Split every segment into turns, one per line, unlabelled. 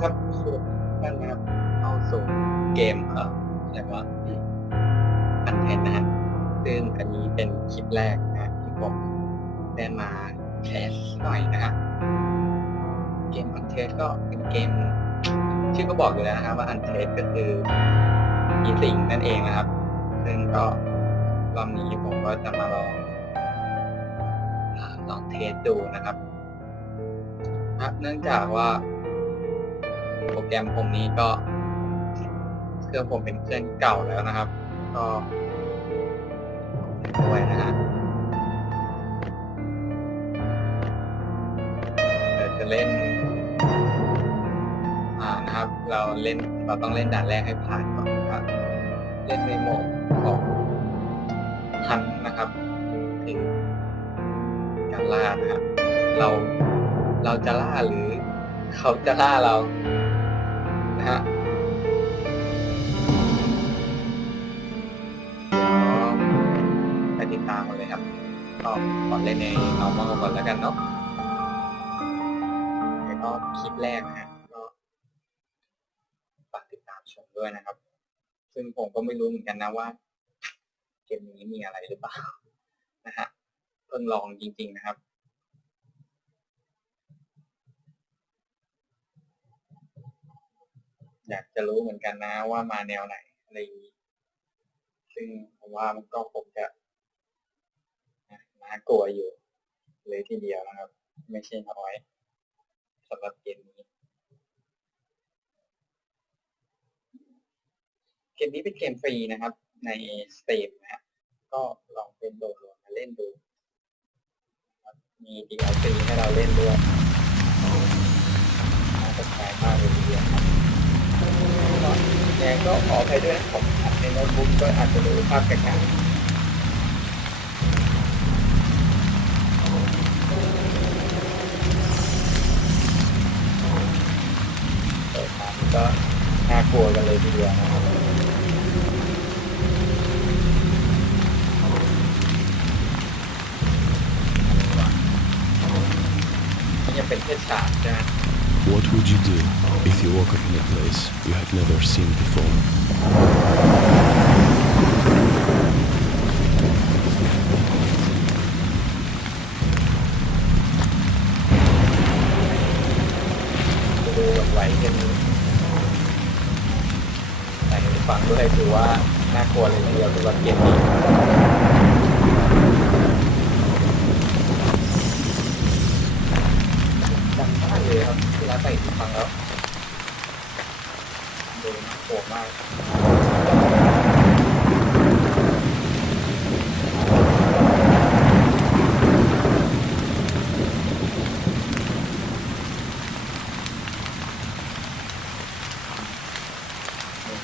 ครับสู่ท่นนะครับเข้าสู่เกมเอ่อเรียกว่าคอนเทนต์นะฮะซึ่งอันนี้เป็นคลิปแรกนะที่ผมได้มาแคสหน่อยนะฮะเกมอันเทสก็เป็นเกม ชื่อก็บอกอยู่แล้วนะครับว่าอันเทสก็คืออีสิ่งนั่นเองนะครับ ซึ่งก็รอบนี้ผมก็จะมาลองลองเทสดูนะครับเนื่องจากว่า โปรแกรมผมนี้ก็เครื่องผมเป็นเครื่องเก่าแล้วนะครับ ก็ด้วยนะฮะเดี๋ยวจะเล่น อ่านะครับ เราเล่นเราต้องเล่นด่านแรกให้ผ่านก่อนนะครับ เล่นในโหมดของทันนะครับคือการล่านะครับ เราเราจะล่าหรือ เขาจะล่าเรา เดี๋ยวไปติดตามกันเลยครับก็ขอเล่นใน normal ก่อนแล้วกันเนาะแล้วก็คลิปแรกนะฮะก็ฝากติดตามชมด้วยนะครับ ซึ่งผมก็ไม่รู้เหมือนกันนะว่า เกมนี้มีอะไรหรือเปล่านะฮะเพิ่งลองจริง ๆนะครับอยากจะรู้เหมือนกันนะว่ามาแนวไหนอะไรอย่างนี้ซึ่งผมว่ามันก็คงจะ น่ากลัวอยู่ เลยทีเดียวนะครับ ไม่ใช่น้อยสำหรับเกมนี้ เกมนี้เป็นเกมฟรีนะครับ ใน Steam นะก็ลองเป็นโดดโหลดมาเล่นดูนะครับมี DLC ให้เราเล่นด้วยน่าสนใจมากเลยทีเดียวครับก็ยังก็ขออภัยด้วยนะผมอัดในโน้ตบุ๊กก็อาจจะดูภาพกระจา ก็น่ากลัวกันเลยทีเดียวนะครับ มันยังเป็นแค่ฉากใช่ไหม
What would you do if you woke up in a place you have never seen before?
ดูแบบไหวแค่นี้ใส่หู ฟังด้วยถือว่าน่ากลัวเลยทีเดียวสำหรับเกมนี้ดังมากเลยครับเวลาใส่ฟังแล้วดูน่ากลัวมาก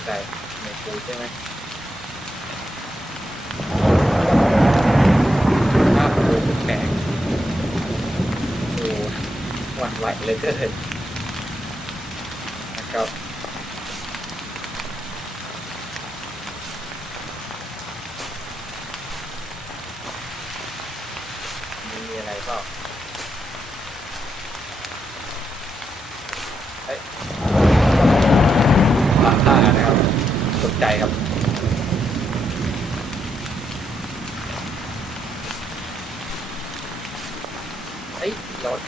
ในใจในกูใช่ไหมภาพปูแปลกดูหวั่นไหวเลยเกินนะครับมีมีอะไรเปล่าเฮ้ย หลังท่านะครับสนใจครับ เฮ้ย รถ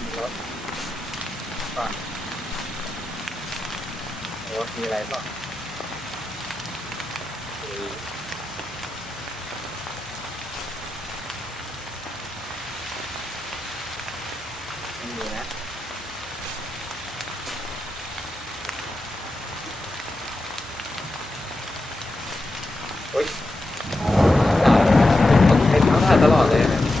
มีรถก่อนรถมีอะไรบ้างมีไม่มีนะเฮ้ยเป็นเท้าถ่ายตลอดเลยนะ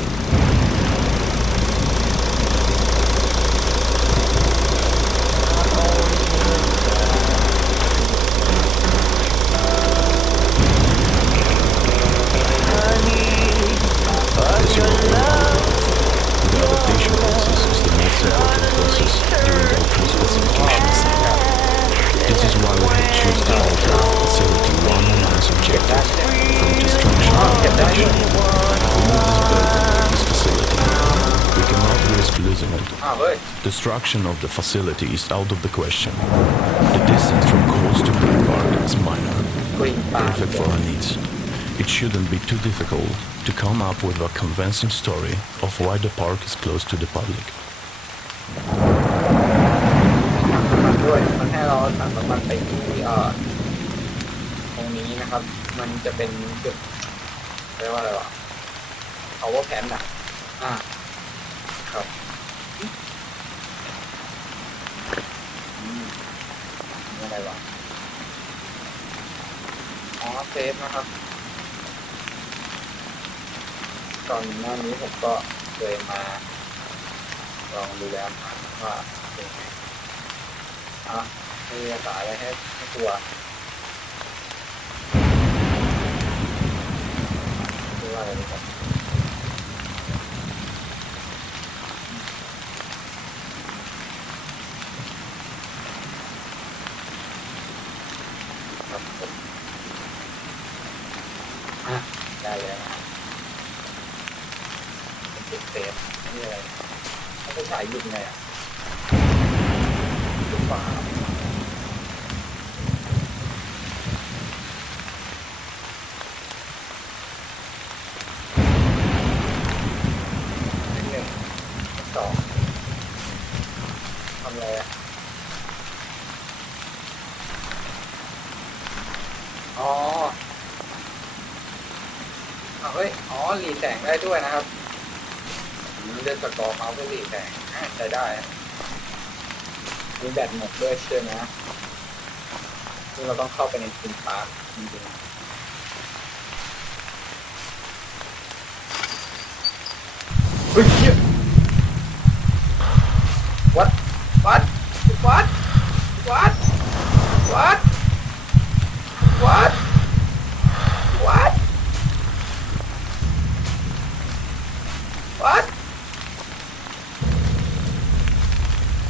ย
Destruction of the facility is out of the question. The distance from coast to Green Park is minor,
กรีนปาร์
perfect for our needs. It shouldn't be too difficult to come up with a convincing story of why the park is closed to the public.
ถังน้ำมันด้วย มันให้เราเอาถังน้ำมันไปที่เอ่อตรงนี้นะครับ มันจะเป็นจุดเรียกว่าอะไรวะ power plant นะอ่า ครับ วะอ๋อเซฟนะครับตอนหน้านี้ผมก็เคยมา ลองดูแล้วนะว่าเป็นไงอะมีภาษาอะไรให้ให้กลัวดูว่าอะไรดีครับครับะได้แล้วนะครับเป็นจุดเซฟนี่อะไรเขาไปฉายหยุดไงอะจุดฟ้าเลขหนึ่งเลขสองทำอะไรอะ อ๋อ เอาเฮ้ย อ๋อหลีแสงได้ด้วยนะครับเลือกสกอร์เขาเพื่อหลีแสงอะใช้ได้ มีแบตหมดด้วยใช่ไหมซึ่งเราต้องเข้าไปในทีมพาร์คจริงๆเฮ้ยเหี้ย what what what what what what what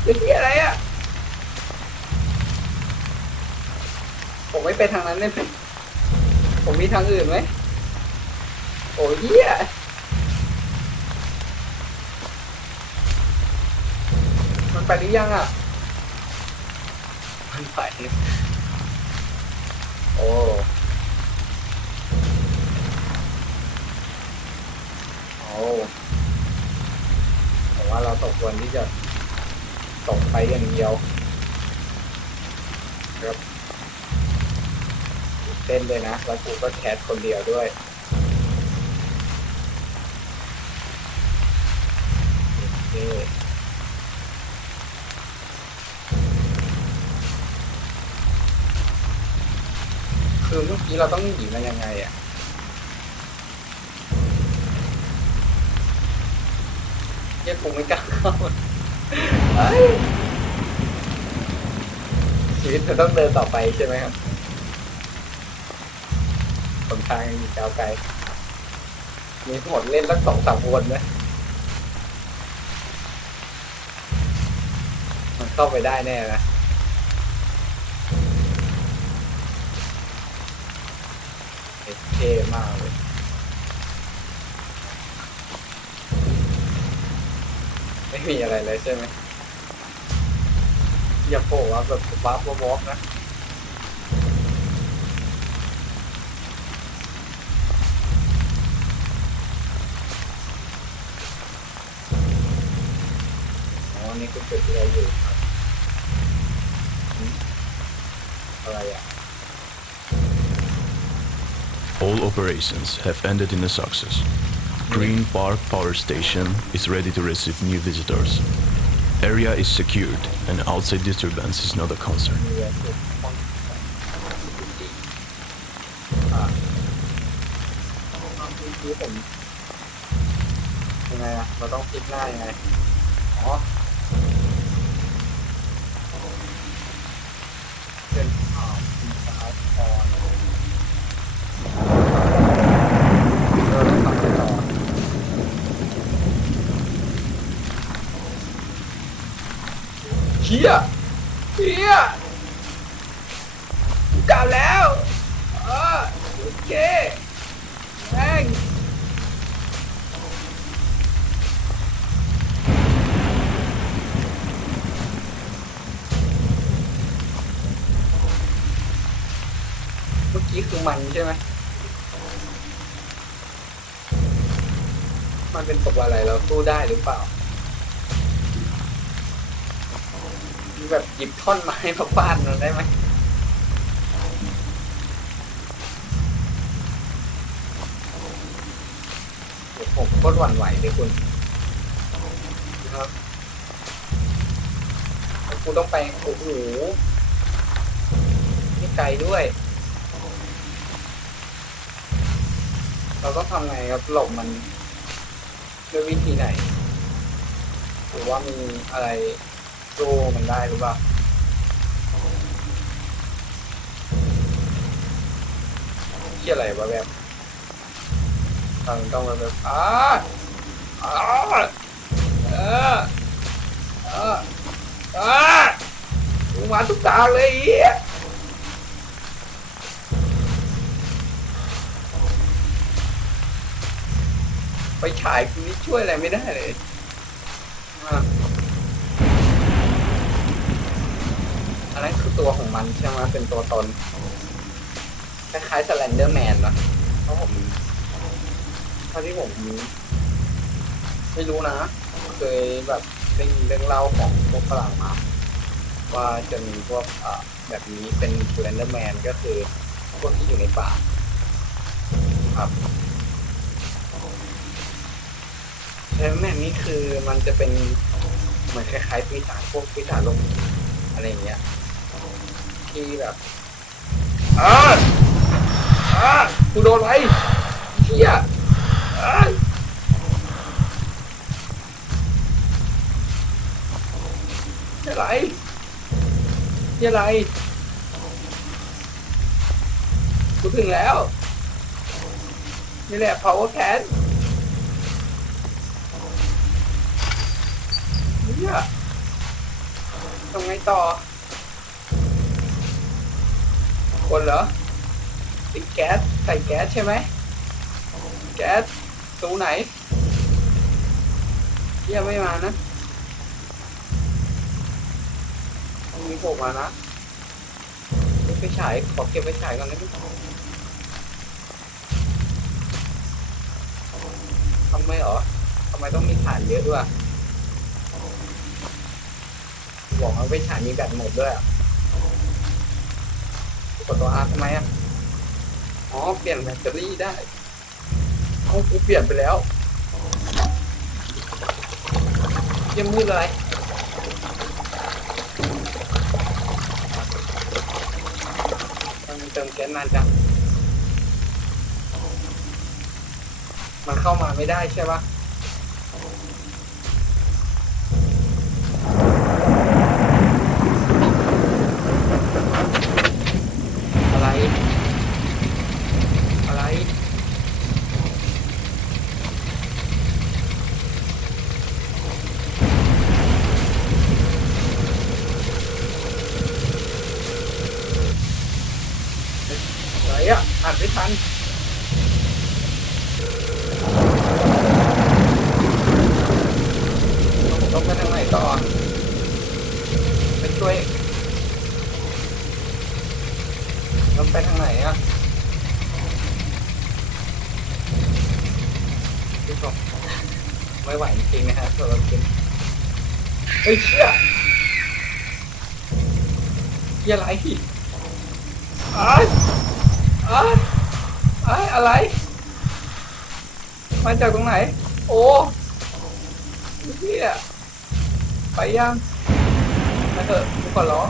เป็นที่อะไรอะ ผมไม่ไปทางนั้นได้ไหมผมมีทางอื่นไหม โอ้ยเหี้ยมันไปหรือยังอะ มันไป โอ้โอ้ผมว่าเราตกควรที่จะ ตกไปอย่างเดียวครับเต้นเลยนะ แล้วกูก็แคสคนเดียวด้วยคือเมื่อกี้เราต้องหนีมันยังไงอะเฮียกูไม่กล้าเข้า ชีวิตมันต้องเดินต่อไปใช่ไหมครับหนทางยังอียาวไกล มีทั้งหมดเล่นสักสองสามวนไหมมันเข้าไปได้แน่นะเท่มากเลย ไม่มีอะไรเลยใช่ไหมอย่าโผล่ว่าแบบบ้าบวอกนะอ๋อนี่คือจุดที่เราอยู่ครับอืมอะไรอะ
All operations have ended in a success. Green Park Power Station is ready to receive new visitors. Area is secured and outside disturbance is not a concern.
มี เฮียเฮียจับแล้วเออโอเคแม่งเมื่อกี้คือมันใช่ไหมมันเป็นตกอะไรเราสู้ได้หรือเปล่า แบบหยิบท่อนไม้มาฟาดมันได้ไหมผมโคตรหวั่นไหวเลยคุณนะครับกูต้องไปโอ้โหนี่ไกลด้วย เราต้องทำไงครับหลบมันด้วยวิธีไหน หรือว่ามีอะไร โูมันได้หรือเปล่าเที่ยอะไรวะแบบต้องต้องมาแบบอ้าอ้าเออเอออ้ามึงมาทุกทางเลยอีไปฉายกูนี่ช่วยอะไรไม่ได้เลย ตัวของมันใช่ไหมเป็นตัวตน คล้ายๆสแลนเดอร์แมนนะเพราะผมเท่าที่ผมไม่รู้นะ เคยแบบได้ยินเรื่องเล่าของพวกฝรั่งมา ว่าจะมีพวกแบบนี้เป็นสแลนเดอร์แมนก็คือพวกที่อยู่ในป่าครับแลนเดอร์แมนนี่คือมันจะเป็นเหมือนคล้ายๆปีศาจพวกปีศาจลมอะไรอย่างเงี้ย ที่แบบอ่าอ่ากูโดนไรเฮียอ่าเฮียอะไรเฮียอะไรกูถึงแล้ว นี่แหละ power can เฮียทำไงต่อ คนเหรอเป็นแก๊สใส่แก๊สใช่ไหมแก๊สตูไหนเยี่ยไม่มานะต้องมีโผล่มานะไปฉายขอเก็บไปฉายก่อนนะพี่ทำไมเหรอทำไมต้องมีฐานเยอะด้วยบอกเอาไปฉายมีแบตหมดด้วยอะ กดตัวอาร์ทำไมอะ อ๋อ เปลี่ยนแบตเตอรี่ได้เอากูเปลี่ยนไปแล้วเยังมืดอะไรมันเติมแก๊สนานจัง มันเข้ามาไม่ได้ใช่ปะอะไร อะไร อะไรอะอ่านไม่ทัน ต้องไปทางไหนต่อ ไปช่วยต้ องไปทางไหนอะผู้ชมไม่ไหวจริงนะฮะสำหรับคุณเฮ้ยเชี่ยเหี้ยอะไรอ้ายอ้ายอ้ายอะไร มาจากตรงไหน โอ้เฮียไปยังมาเถอะกูขอร้อง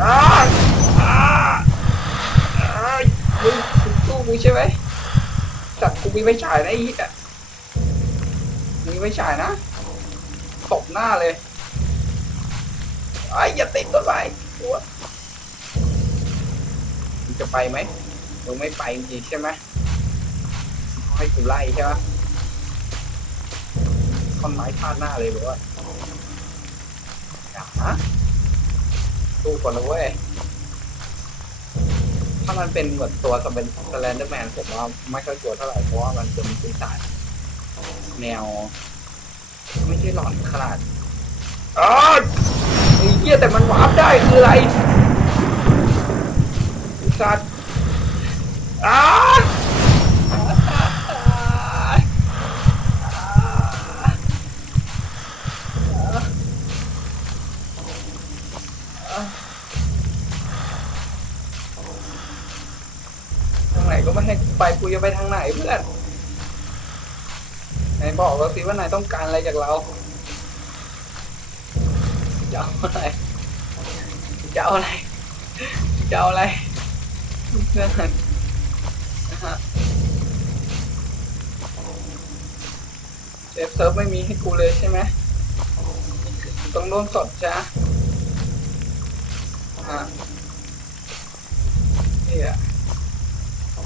อ้าอ้า มึงสู้กูใช่ไหมจัดกูมีไม่ฉายนะอ้เหี้ยมีไม่ฉายนะตบหน้าเลยไอ้อย่าติดต้นไม้วมึงจะไปไหมมึงไม่ไปจริงใช่ไหมให้กูไล่ใช่ไหมท่อนไม้พาดหน้าเลยบอกว่าอย่านะสู้ก่อนนะเว้ย ถ้ามันเป็นเหมือนตัวสเป็นสแลนเดอร์แมนผมว่าไม่ค่อยกลัวเท่าไหร่เพราะว่ามันเป็นปีศาจแนว ไม่ใช่หลอนขนาดอ๋อไอ้เหี้ยแต่มันวาร์ปได้คืออะไรปีศาจอ้าทางไหนก็ไม่ให้กูไปกูจะไป ทางไหนเพื่อนไหนบอกเราสิว่านายต้องการอะไรจากเราจะเอาอะไรจะเอาอะไรจะเอาอะไรเพื่อนนะฮะเซฟเซิร์ฟไม่มีให้กูเลยใช่ไหมต้องร่วมสดจ้ะฮะเนี่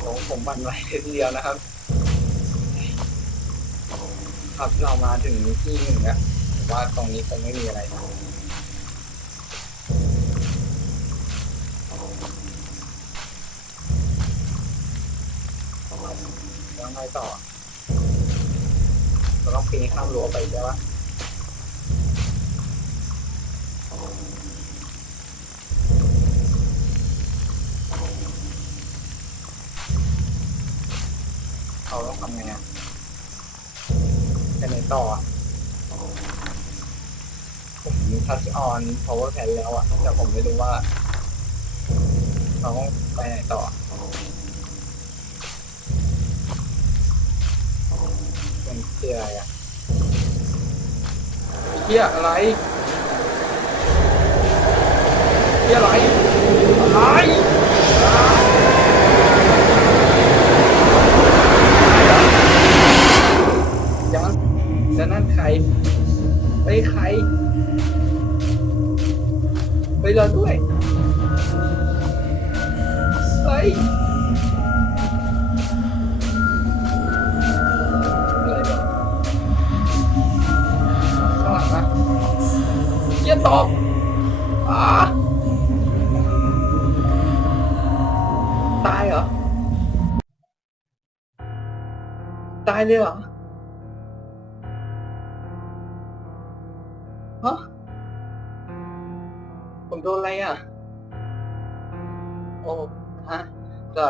ขอะผมมบันไว้ทีเดียวนะครับครับเรามาถึงที่หนึ่งแล้วผมว่าตรงนี้คงไม่มีอะไรแล้วไงต่อเราต้องปีนข้ามรั้วไปใช่ปะ เขาต้องทำไงอะจะไหนต่อผมมีทัชออน power pad แล้วอะแต่ผมไม่รู้ว่าเราต้องไปไหนต่อมันคืออะไรอะเฮียอะไรเฮียอะไรอะไรยัง จะนั่นใครไปใครไปเราด้วยไรเยข้างหลังนะเยี่ยตกอ่าตายเหรอ ตายเลยเหรอ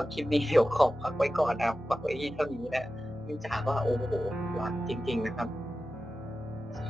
รับคลิปนี้เดี๋ยวขอพักไว้ก่อนนะครับพักไว้ที่เท่านี้นะนี่จากว่าโอ้โหหวานจริง ๆ นะครับครับ